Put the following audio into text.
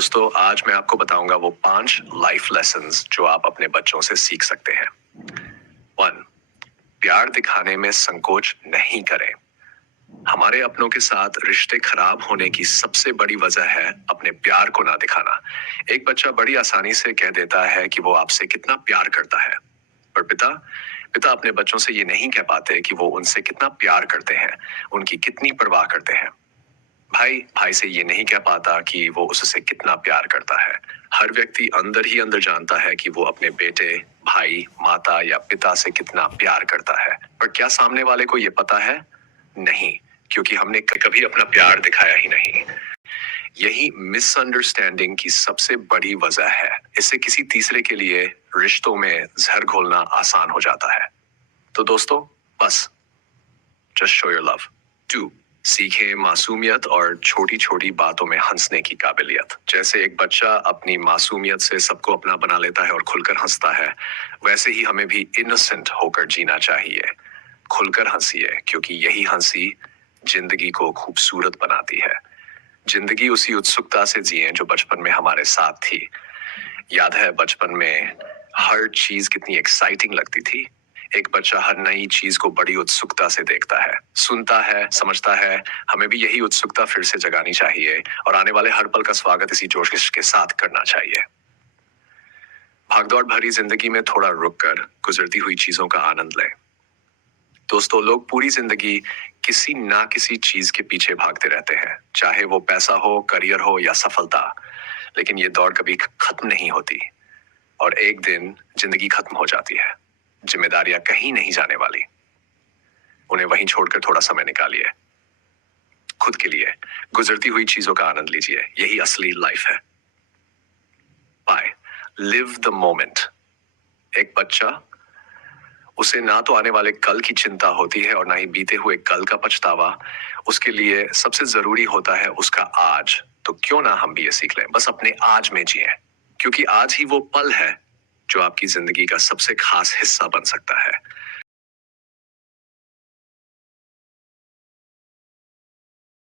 दोस्तों आज मैं आपको बताऊंगा वो 5 लाइफ लेसन्स जो आप अपने बच्चों से सीख सकते हैं। 1. प्यार दिखाने में संकोच नहीं करें। हमारे अपनों के साथ रिश्ते खराब होने की सबसे बड़ी वजह है अपने प्यार को ना दिखाना। एक बच्चा बड़ी आसानी से कह देता है कि वो आपसे कितना प्यार करता है, पर पिता पिता अपने बच्चों से ये नहीं कह पाते कि वो उनसे कितना प्यार करते हैं, उनकी कितनी परवाह करते हैं। भाई भाई से ये नहीं कह पाता कि वो उससे कितना प्यार करता है। हर व्यक्ति अंदर ही अंदर जानता है कि वो अपने बेटे, भाई, माता या पिता से कितना प्यार करता है, पर क्या सामने वाले को ये पता है? नहीं, क्योंकि हमने कभी अपना प्यार दिखाया ही नहीं। यही मिसअंडरस्टैंडिंग की सबसे बड़ी वजह है। इससे किसी तीसरे के लिए रिश्तों में जहर घोलना आसान हो जाता है। तो दोस्तों, बस जस्ट शो योर लव। 2. सीखें मासूमियत और छोटी छोटी बातों में हंसने की काबिलियत। जैसे एक बच्चा अपनी मासूमियत से सबको अपना बना लेता है और खुलकर हंसता है, वैसे ही हमें भी इनोसेंट होकर जीना चाहिए। खुलकर हंसिए, क्योंकि यही हंसी जिंदगी को खूबसूरत बनाती है। जिंदगी उसी उत्सुकता से जिए जो बचपन में हमारे साथ थी। याद है बचपन में हर चीज कितनी एक्साइटिंग लगती थी। एक बच्चा हर नई चीज को बड़ी उत्सुकता से देखता है, सुनता है, समझता है। हमें भी यही उत्सुकता फिर से जगानी चाहिए और आने वाले हर पल का स्वागत इसी जोश के साथ करना चाहिए। भागदौड़ भरी जिंदगी में थोड़ा रुककर गुजरती हुई चीजों का आनंद लें। दोस्तों, लोग पूरी जिंदगी किसी ना किसी चीज के पीछे भागते रहते हैं, चाहे वो पैसा हो, करियर हो या सफलता। लेकिन ये दौड़ कभी खत्म नहीं होती और एक दिन जिंदगी खत्म हो जाती है। जिम्मेदारियां कहीं नहीं जाने वाली, उन्हें वहीं छोड़कर थोड़ा समय निकालिए खुद के लिए। गुजरती हुई चीजों का आनंद लीजिए, यही असली लाइफ है। By live the moment. एक बच्चा, उसे ना तो आने वाले कल की चिंता होती है और ना ही बीते हुए कल का पछतावा। उसके लिए सबसे जरूरी होता है उसका आज। तो क्यों ना हम भी ये सीख लें, बस अपने आज में जिए, क्योंकि आज ही वो पल है जो आपकी जिंदगी का सबसे खास हिस्सा बन सकता है।